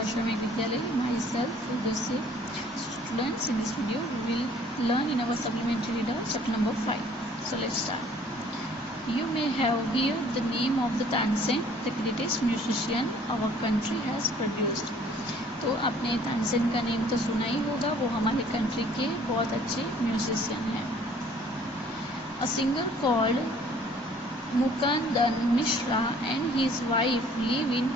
अश्वमेघ विद्यालय. Myself Udasya. Students, in this video we will learn in our supplementary reader chapter number 5. So let's start. You may have heard the name of the Tansen, the greatest musician our country has produced. तो आपने तानसेन का name तो सुना ही होगा, वो हमारे country के बहुत अच्छे म्यूजिशियन हैं. A singer called Mukundan Mishra and his wife live in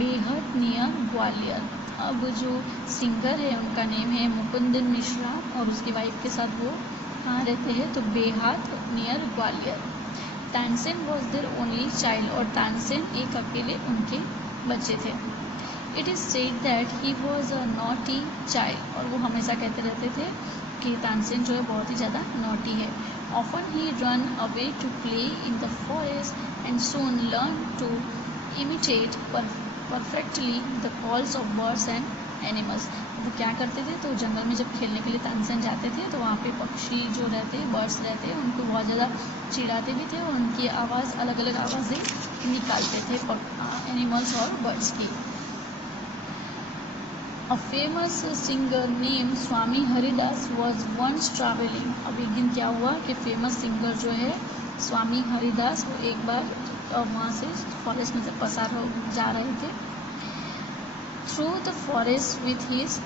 बेहद near ग्वालियर. अब जो सिंगर है उनका नेम है मुकुंदन मिश्रा और उसकी वाइफ के साथ वो कहाँ रहते हैं, तो बेहद near Gwalior. Tansen was their only child, और तानसेन एक अकेले उनके बच्चे थे. It is said that he was a naughty child, और वो हमेशा कहते रहते थे कि तानसेन जो है बहुत ही ज़्यादा नॉटी है. Often he run away to play in the forest and soon learn to imitate perfectly the calls of birds and animals. वो क्या करते थे, तो जंगल में जब खेलने के लिए तानसेन जाते थे तो वहाँ पे पक्षी जो रहते, बर्ड्स रहते, उनको बहुत ज़्यादा चिढ़ाते भी थे और उनकी आवाज़ अलग अलग आवाज़ें निकालते थे एनिमल्स और बर्ड्स की. A famous singer named Swami Haridas was once traveling. अब एक दिन क्या हुआ कि फेमस सिंगर जो है स्वामी हरिदास, वो एक बार वहाँ से फॉरेस्ट में से पसार हो जा रहे थे. Through the forest with his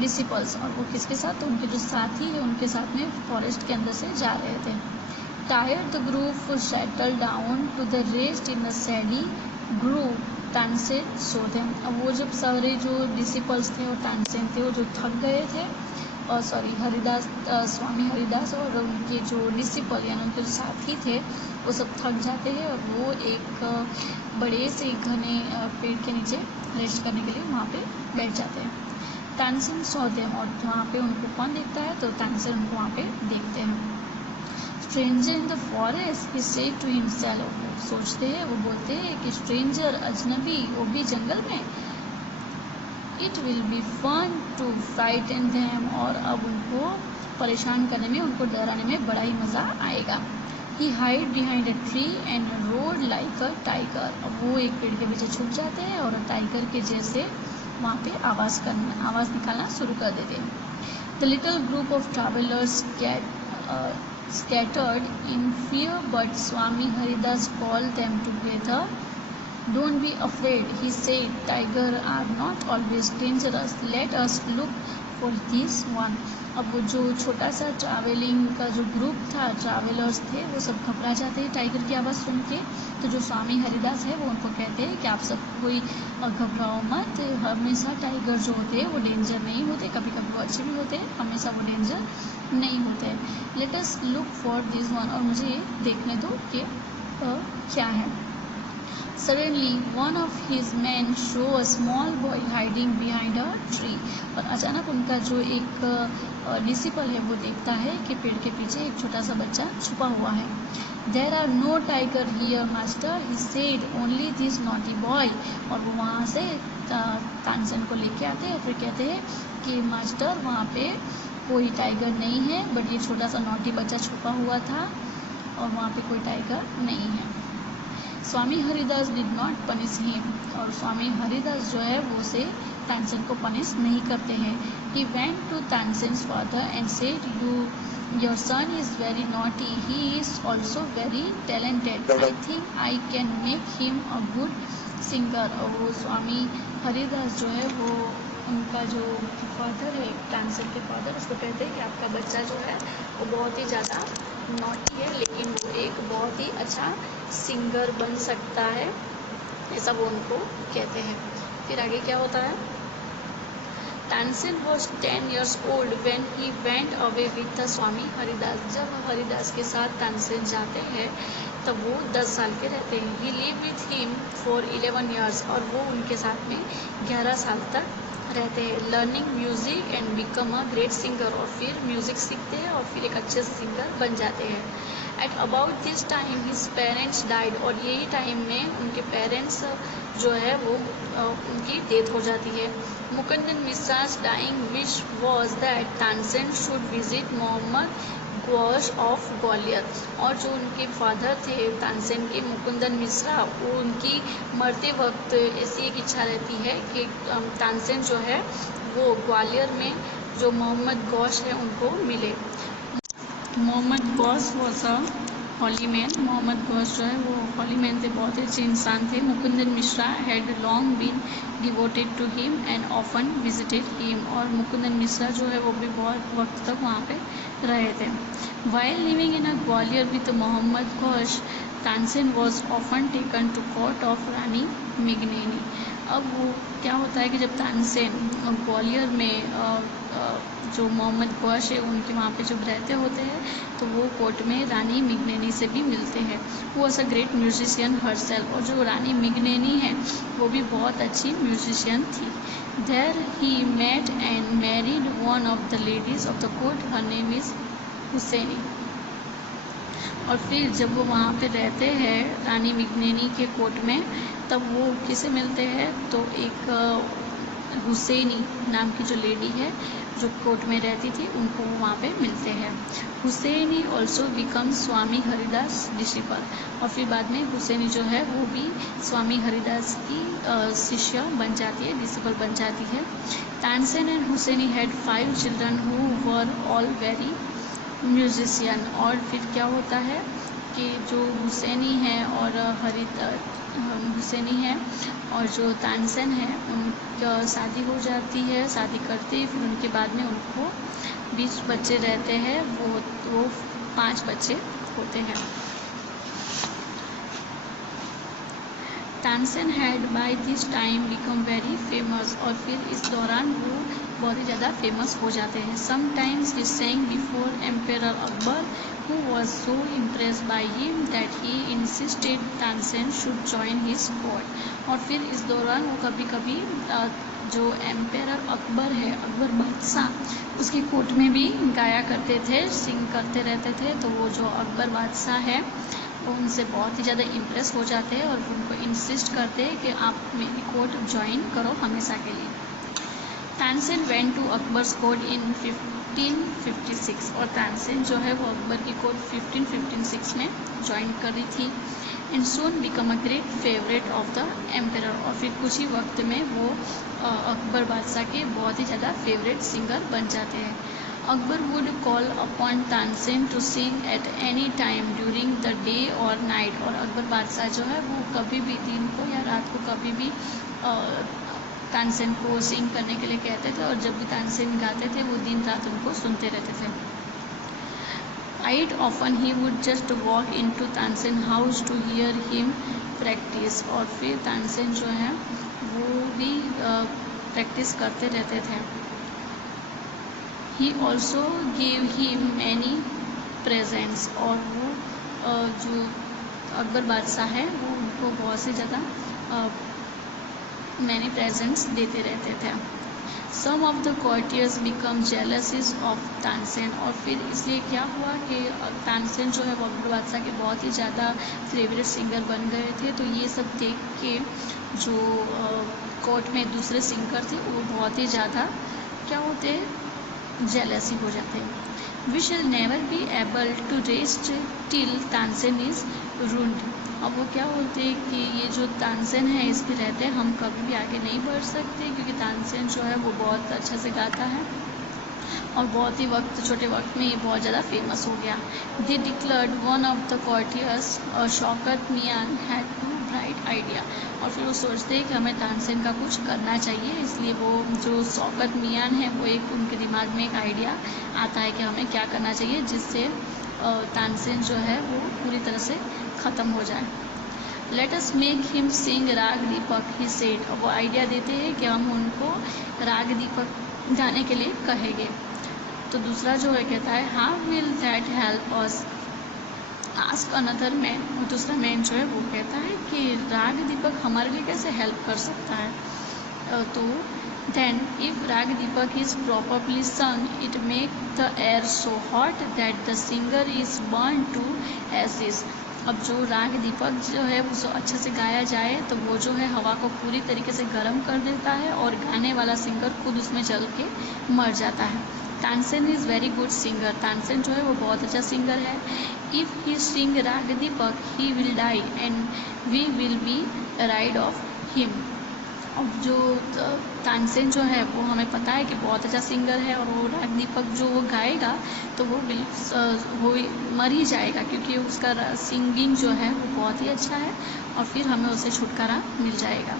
disciples, और वो किसके साथ, तो उनके जो साथी है उनके साथ में फॉरेस्ट के अंदर से जा रहे थे. Tired the group settle down to the rest in the shady group Tansen saw them. अब वो जब सारे जो डिसिपल्स थे और तानसेन थे वो जो थक गए थे, और स्वामी हरिदास और उनके जो डिसिपल यानी उनके जो साथी थे वो सब थक जाते हैं और वो एक बड़े से घने पेड़ के नीचे रेस्ट करने के लिए वहाँ पे बैठ जाते हैं. तानसेन सो देम, और वहाँ पे उनको कौन देखता है, तो तानसेन उनको वहाँ पे देखते हैं. Stranger in the forest he said to himself, सोचते हैं, वो बोलते हैं कि स्ट्रेंजर अजनबी, वो भी जंगल में. It will be fun to frighten them, और अब उनको परेशान करने में, उनको डराने में बड़ा ही मज़ा आएगा. He hide behind a tree and roared like a tiger. अब वो एक पेड़ के पीछे छुप जाते हैं और टाइगर के जैसे वहाँ पे आवाज़ निकालना शुरू कर देते हैं. The little group of travellers scattered in fear, but Swami Haridas called them together. Don't be afraid, he said. Tiger are not always dangerous. Let us look for this one. अब वो जो छोटा सा ट्रैवलिंग का जो group था, travellers थे, वो सब घबरा जाते हैं टाइगर की आवाज़ सुन के. तो जो स्वामी हरिदास है वो उनको कहते हैं कि आप सब कोई घबराओ मत, हमेशा टाइगर जो होते हैं वो डेंजर नहीं होते, कभी कभी वो अच्छे भी होते हैं, हमेशा वो डेंजर नहीं होते हैं. Let us look for this one, और मुझे ये देखने दो कि क्या है. Suddenly, one of his men saw a small boy hiding behind a tree. और अचानक उनका जो एक डिसिपल है वो देखता है कि पेड़ के पीछे एक छोटा सा बच्चा छुपा हुआ है. There are no tiger here, master, he said. Only this naughty boy. और वो वहाँ से तानसेन को लेके आते हैं, फिर कहते हैं कि मास्टर वहाँ पे कोई टाइगर नहीं है, बट ये छोटा सा नॉटी बच्चा छुपा हुआ था और वहाँ पे कोई टाइगर नहीं है. Swami Haridas did not punish him, और स्वामी हरिदास जो है वो से तानसेन को पनिश नहीं करते हैं. He went to Tansen's father and said, your son is very naughty, he is also very talented. I think I can make him a good singer. और वो स्वामी हरिदास जो है वो उनका जो फादर है, तानसेन के फादर, उसको कहते हैं कि आपका बच्चा जो है वो बहुत ही ज़्यादा नॉटी है, लेकिन वो एक बहुत ही अच्छा सिंगर बन सकता है, ऐसा वो उनको कहते हैं. फिर आगे क्या होता है. Tansen was 10 years old when he went away with the स्वामी हरिदास. जब हरिदास के साथ तानसेन जाते हैं तब वो 10 साल के रहते हैं. He live with him for 11 years, और वो उनके साथ में 11 साल तक रहते हैं. Learning music and become a great singer, और फिर म्यूज़िक सीखते हैं और फिर एक अच्छे सिंगर बन जाते हैं. At about this time his parents died, और यही टाइम में उनके पेरेंट्स जो है वो उनकी डेथ हो जाती है। Mukundan Mishra's dying wish was that Tansen should visit Mohammad Ghosh of Gwalior. और जो उनके फादर थे तानसेन के, मुकुंदन मिश्रा, वो उनकी मरते वक्त ऐसी एक इच्छा रहती है कि तानसेन जो है वो ग्वालियर में जो मोहम्मद घोष है उनको मिले। Mohammad Ghaus was a holy man. Mohammad Ghaus जो है वो हॉली मैन थे, बहुत अच्छे इंसान थे। Mukundan Mishra had long been devoted to him and often visited him. और मुकुंदन मिश्रा जो है वो भी बहुत वक्त तक वहाँ पे रहे थे। While living in a Gwalior with Mohammad Ghosh, Tansen was often taken to court of Rani Migneni. अब वो क्या होता है कि जब तानसेन ग्वालियर में जो मोहम्मद घोष है उनके वहाँ पे जब रहते होते हैं तो वो कोर्ट में रानी मिगनेनी से भी मिलते हैं। वो was a great musician herself. और जो रानी मिगनेनी है वो भी बहुत अच्छी म्यूजिशियन थी। There he met and married one of the ladies of the court, her name is Husaini. और फिर जब वो वहाँ पे रहते हैं रानी मिगनेनी के कोर्ट में, तब वो किसे मिलते हैं, तो एक हुसैनी नाम की जो लेडी है जो कोर्ट में रहती थी उनको वो वहाँ पे मिलते हैं। हुसैनी ऑल्सो बिकम स्वामी हरिदास डिसिपल। और फिर बाद में हुसैनी जो है वो भी स्वामी हरिदास की शिष्य बन जाती है, डिसिपल बन जाती है। Tansen and Husaini had 5 children who were all very musician. और फिर क्या होता है कि जो हुसैनी है और हुसैनी है और जो तानसेन है उनका शादी हो जाती है, शादी करते ही फिर उनके बाद में उनको 20 बच्चे रहते हैं, वो 5 बच्चे होते हैं। Tansen had by this time become very famous. और फिर इस दौरान वो बहुत ही ज़्यादा फेमस हो जाते हैं। Sometimes he sang before emperor Akbar who was so impressed by him that he insisted Tansen should join his court। और फिर इस दौरान वो कभी कभी जो एम्पेरर अकबर है, अकबर बादशाह, उसकी कोर्ट में भी गाया करते थे, सिंग करते रहते थे। तो वो जो अकबर बादशाह है वो उनसे बहुत ही ज़्यादा इम्प्रेस हो जाते हैं और उनको इंसिस्ट करते हैं कि आप मेरी कोर्ट ज्वाइन करो हमेशा के लिए। Tansen went to Akbar's court in 1556। और तानसेन जो है वो अकबर की कोर्ट 1556 में ज्वाइन कर रही थी। And soon become a great favourite of the emperor. और फिर कुछ ही वक्त में वो अकबर बादशाह के बहुत ही ज़्यादा फेवरेट सिंगर बन जाते हैं। Akbar would call upon Tansen to sing at any time during the day और नाइट। और अकबर बादशाह जो है वो कभी भी दिन को या रात को कभी भी तानसेन को सिंग करने के लिए कहते थे। और जब भी तानसेन गाते थे वो दिन रात उनको सुनते रहते थे। Quite often he would just walk into Tansen house to hear him practice. और फिर तानसेन जो है वो भी प्रैक्टिस करते रहते थे। He also gave him many presents। और वो जो अकबर बादशाह है वो उनको बहुत से ज़्यादा मैनी प्रेजेंट्स देते रहते थे। Some of the courtiers became jealous of Tansen. और फिर इसलिए क्या हुआ कि तानसेन जो है वो अकबर बादशाह के बहुत ही ज़्यादा फेवरेट सिंगर बन गए थे। तो ये सब देख के जो कोर्ट में दूसरे सिंगर थे वो बहुत ही ज़्यादा क्या होते, जेलसी हो जाते। We shall never be able to rest till Tansen is ruined. अब वो क्या बोलते हैं कि ये जो तानसेन है इस पे रहते हैं हम कभी भी आगे नहीं बढ़ सकते, क्योंकि तानसेन जो है वो बहुत अच्छा से गाता है और बहुत ही छोटे वक्त में ये बहुत ज़्यादा फेमस हो गया। They declared one of the courtiers Shaukat Mian had to bright idea. और फिर वो सोचते हैं कि हमें तानसेन का कुछ करना चाहिए, इसलिए वो जो शौकत मियान है वो एक उनके दिमाग में एक आइडिया आता है कि हमें क्या करना चाहिए जिससे तानसेन जो है वो पूरी तरह से ख़त्म हो जाए। लेट अस मेक हिम सिंग राग दीपक ही सेड। अब वो आइडिया देते हैं कि हम उनको राग दीपक गाने के लिए कहेंगे। तो दूसरा जो है कहता है how will that help us ask another man. और दूसरा मैन जो है वो कहता है कि राग दीपक हमारे लिए कैसे हेल्प कर सकता है। तो then if rag deepak is properly sung it make the air so hot that the singer is burned to ashes। अब जो राग दीपक जो है वो अच्छे से गाया जाए तो वो जो है हवा को पूरी तरीके से गर्म कर देता है और गाने वाला सिंगर खुद उसमें जल के मर जाता है। Tansen is very good singer, Tansen जो है वो बहुत अच्छा सिंगर है। If he sing raga Deepak he will die and we will be rid of him. अब जो तानसेन जो है वो हमें पता है कि बहुत अच्छा सिंगर है और वो राग दीपक जो वो गाएगा तो वो मर ही जाएगा क्योंकि उसका सिंगिंग जो है वो बहुत ही अच्छा है और फिर हमें उससे छुटकारा मिल जाएगा।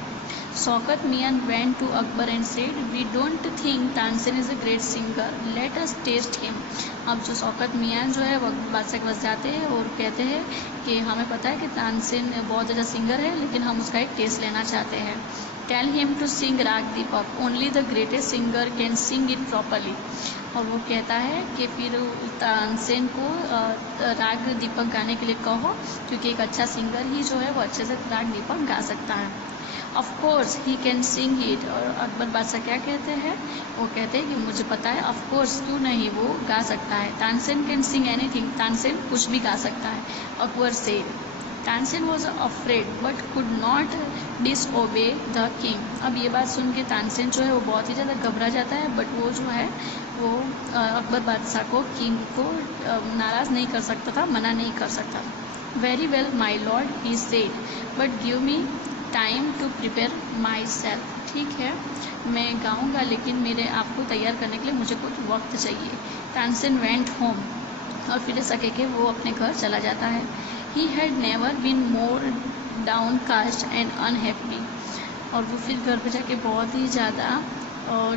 Shaukat Mian went to Akbar and said we don't think Tansen is a great singer, let us test him. अब जो शौकत मियान जो है वो बादशाह के पास जाते हैं और कहते हैं कि हमें पता है कि तानसेन बहुत अच्छा सिंगर है लेकिन हम उसका एक टेस्ट लेना चाहते हैं। Tell him to sing raga Deepak, only the greatest singer can sing it properly. और वो कहता है कि फिर तानसेन को राग दीपक गाने के लिए कहो क्योंकि एक अच्छा सिंगर ही जो है वो अच्छे से राग दीपक गा सकता है। Of course he can sing it. और अकबर बादशाह क्या कहते हैं, वो कहते हैं कि मुझे पता है, ऑफ कोर्स क्यों नहीं, वो गा सकता है। Tansen can sing anything, Tansen कुछ भी गा सकता है। Akbar said Tansen was afraid but could not disobey the king. अब ये बात सुन के तानसेन जो है वो बहुत ही ज़्यादा घबरा जाता है बट वो जो है वो अकबर बादशाह को, किंग को नाराज़ नहीं कर सकता था, मना नहीं कर सकता। Very well my lord he said but give me time to prepare myself. ठीक है, मैं गाऊंगा लेकिन मेरे आप को तैयार करने के लिए मुझे कुछ वक्त चाहिए। तानसेन वेंट होम और फिर ऐसा कह के वो अपने घर चला जाता है। He had never been more downcast and unhappy. और वो फिर घर पे जाके बहुत ही ज़्यादा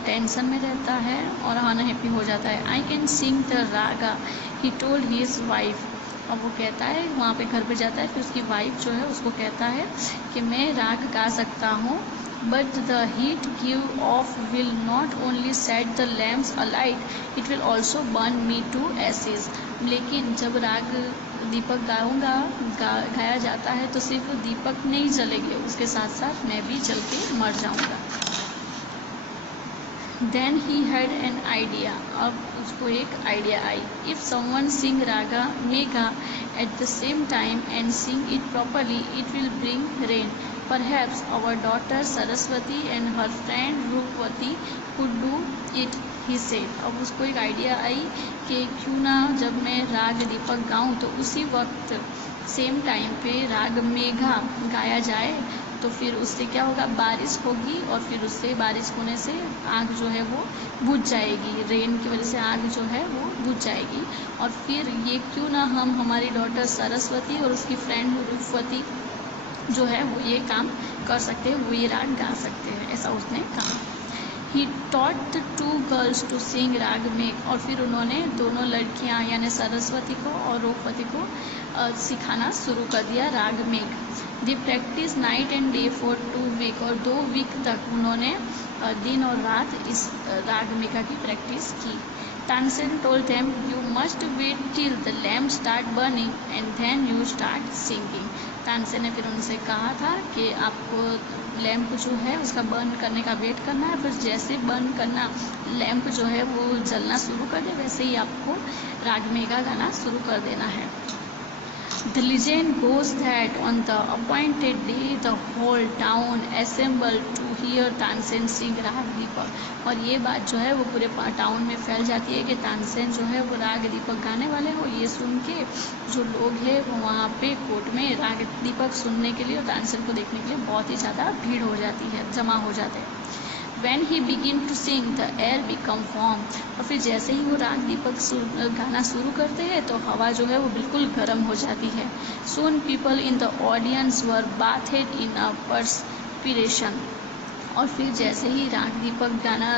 टेंशन में रहता है और अनहैप्पी हो जाता है। I can sing the Raga he told his wife. अब वो कहता है, वहाँ पे घर पे जाता है, फिर उसकी वाइफ जो है उसको कहता है कि मैं राग गा सकता हूँ but the heat give off will not only set the lamps alight it will also burn me to ashes. लेकिन जब राग दीपक गाया जाता है तो सिर्फ दीपक नहीं जलेंगे, उसके साथ साथ मैं भी जल के मर जाऊँगा। Then he had an idea. अब उसको एक आइडिया आई। If someone sing raga Megha at the same time and sing it properly it will bring rain. Perhaps our daughter Saraswati and her friend Rupvati could do it, he said. अब उसको एक idea आई कि क्यों ना जब मैं राग दीपक गाऊं तो उसी वक्त सेम टाइम पे राग मेघा गाया जाए तो फिर उससे क्या होगा, बारिश होगी और फिर उससे बारिश होने से आग जो है वो बुझ जाएगी, रेन की वजह से आग जो है वो बुझ जाएगी। और फिर ये क्यों ना हम हमारी डॉटर सरस्वती और उसकी फ्रेंड रूपवती जो है वो ये काम कर सकते हैं, वो ये राग गा सकते हैं, ऐसा उसने कहा। He taught the two girls to sing raga Megh. और फिर उन्होंने दोनों लड़कियां यानी सरस्वती को और रूपवती को सिखाना शुरू कर दिया राग Megh. They practise night and day for 2 week. और 2 वीक तक उन्होंने दिन और रात इस राग मेघा की प्रैक्टिस की। Tansen told them you must wait till the lamp start burning and then you start singing. Tansen ने फिर उनसे कहा था कि आपको लैम्प जो है उसका बर्न करने का वेट करना है, फिर जैसे बर्न करना लैम्प जो है वो जलना शुरू कर दे वैसे ही आपको राग मेघा गाना शुरू कर देना है। The legend goes that on the appointed day the whole town assembled to hear Tansen sing राग दीपक। और ये बात जो है वो पूरे टाउन में फैल जाती है कि तानसेन जो है वो राग दीपक गाने वाले हो। ये सुन के जो लोग हैं वो वहाँ पे कोर्ट में राग दीपक सुनने के लिए और तानसेन को देखने के लिए बहुत ही ज़्यादा भीड़ हो जाती है, जमा हो जाते हैं। When he begin to sing, the air become warm। और फिर जैसे ही वो राग दीपक गाना शुरू करते हैं तो हवा जो है वो बिल्कुल गर्म हो जाती है। Soon people in the audience were bathed in a perspiration। और फिर जैसे ही राग दीपक गाना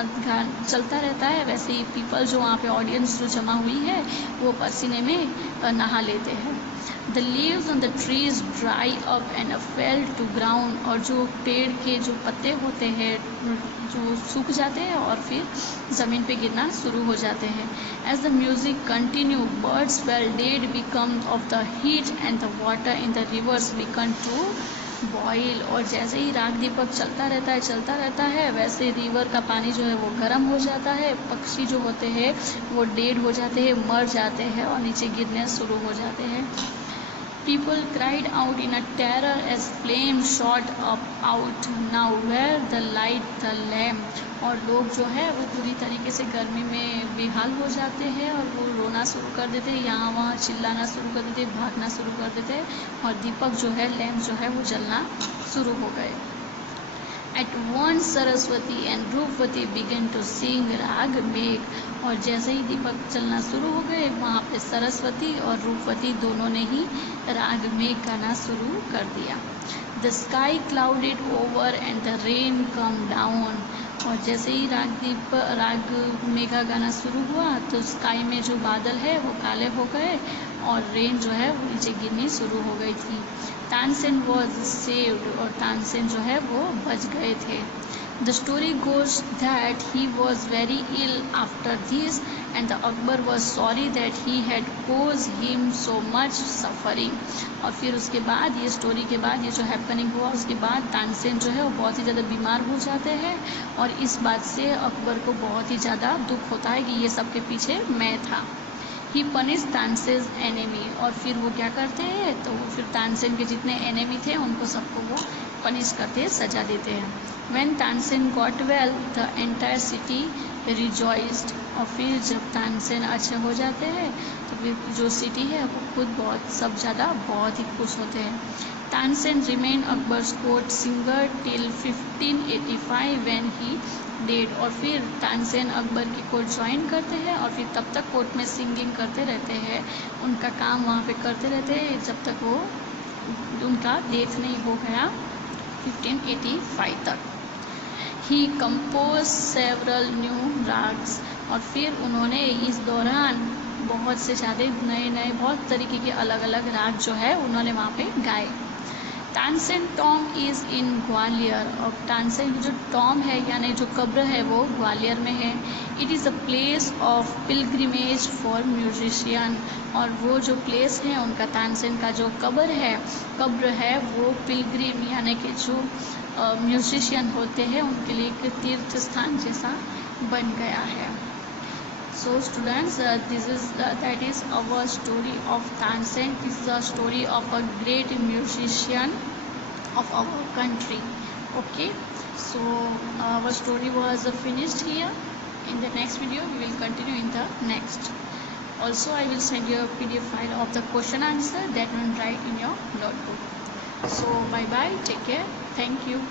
चलता रहता है वैसे ही पीपल जो वहाँ पे ऑडियंस जो जमा हुई है वो पसीने में नहा लेते हैं। The leaves on the trees dry up and fell to ground। और जो पेड़ के जो पत्ते होते हैं जो सूख जाते हैं और फिर ज़मीन पे गिरना शुरू हो जाते हैं। As the music continued, birds fell dead because of the heat and the water in the rivers began to boil। और जैसे ही राग दीपक चलता रहता है वैसे रिवर का पानी जो है वो गर्म हो जाता है, पक्षी जो होते हैं वो डेड हो जाते हैं, मर जाते हैं और नीचे गिरने शुरू हो जाते हैं। People cried out in a terror as flames shot up out. Now where the light the lamp. और लोग जो है वो पूरी तरीके से गर्मी में बेहाल हो जाते हैं और वो रोना शुरू कर देते हैं, यहाँ वहाँ चिल्लाना शुरू कर देते, भागना शुरू कर देते और दीपक जो है, लैम्प जो है वो जलना शुरू हो गए. At once Saraswati and Roopwati began to sing राग मेघ. और जैसे ही दीपक चलना शुरू हो गए वहाँ पे सरस्वती और रूपवती दोनों ने ही राग मेघ गाना शुरू कर दिया. The sky clouded over and the rain come down. और जैसे ही राग मेघा गाना शुरू हुआ तो स्काई में जो बादल है वो काले हो गए और रेन जो है वो नीचे गिरनी शुरू हो गई थी. Tansen was saved. और तानसेन जो है वो बच गए थे. The story goes that he was very ill after this and the Akbar was sorry that he had caused him so much suffering. और फिर उसके बाद ये स्टोरी के बाद ये जो हैपनिंग हुआ उसके बाद तानसेन जो है वो बहुत ही ज़्यादा बीमार हो जाते हैं और इस बात से अकबर को बहुत ही ज़्यादा दुख होता है कि ये सब के पीछे मैं था. ही पनिश तानसेन एनेमी. और फिर वो क्या करते हैं तो फिर तानसेन के जितने एनेमी थे उनको सबको वो पनिश करते, सजा देते हैं. When Tansen got well, the entire city rejoiced. और फिर जब तानसेन अच्छे हो जाते हैं तो फिर जो सिटी है वो खुद सब ज़्यादा बहुत ही खुश होते हैं. Tansen remained Akbar's court singer till 1585 when he died. और फिर तानसेन अकबर की कोर्ट ज्वाइन करते हैं और फिर तब तक कोर्ट में सिंगिंग करते रहते हैं, उनका काम वहाँ पे करते रहते हैं जब तक वो उनका डेथ नहीं हो गया 1585 तक. ही कंपोज सेवरल न्यू राग्स. और फिर उन्होंने इस दौरान बहुत से ज़्यादा नए बहुत तरीके के अलग अलग राग जो है उन्होंने वहाँ पे गाए. Tansen Tom is in Gwalior. और तानसेन की जो टॉम है यानी जो कब्र है वो ग्वालियर में है. It is a place of pilgrimage for musician. और वो जो प्लेस है उनका तानसेन का जो कब्र है वो पिलग्रिम यानी कि जो म्यूजिशियन होते हैं उनके लिए एक तीर्थ स्थान जैसा बन गया है. So students, that is our story of Tansen. This is a story of a great musician of our country. Okay, so our story was finished here. In the next video we will continue in the next. Also I will send you a PDF file of the question answer that one write in your notebook. So bye bye, take care, thank you.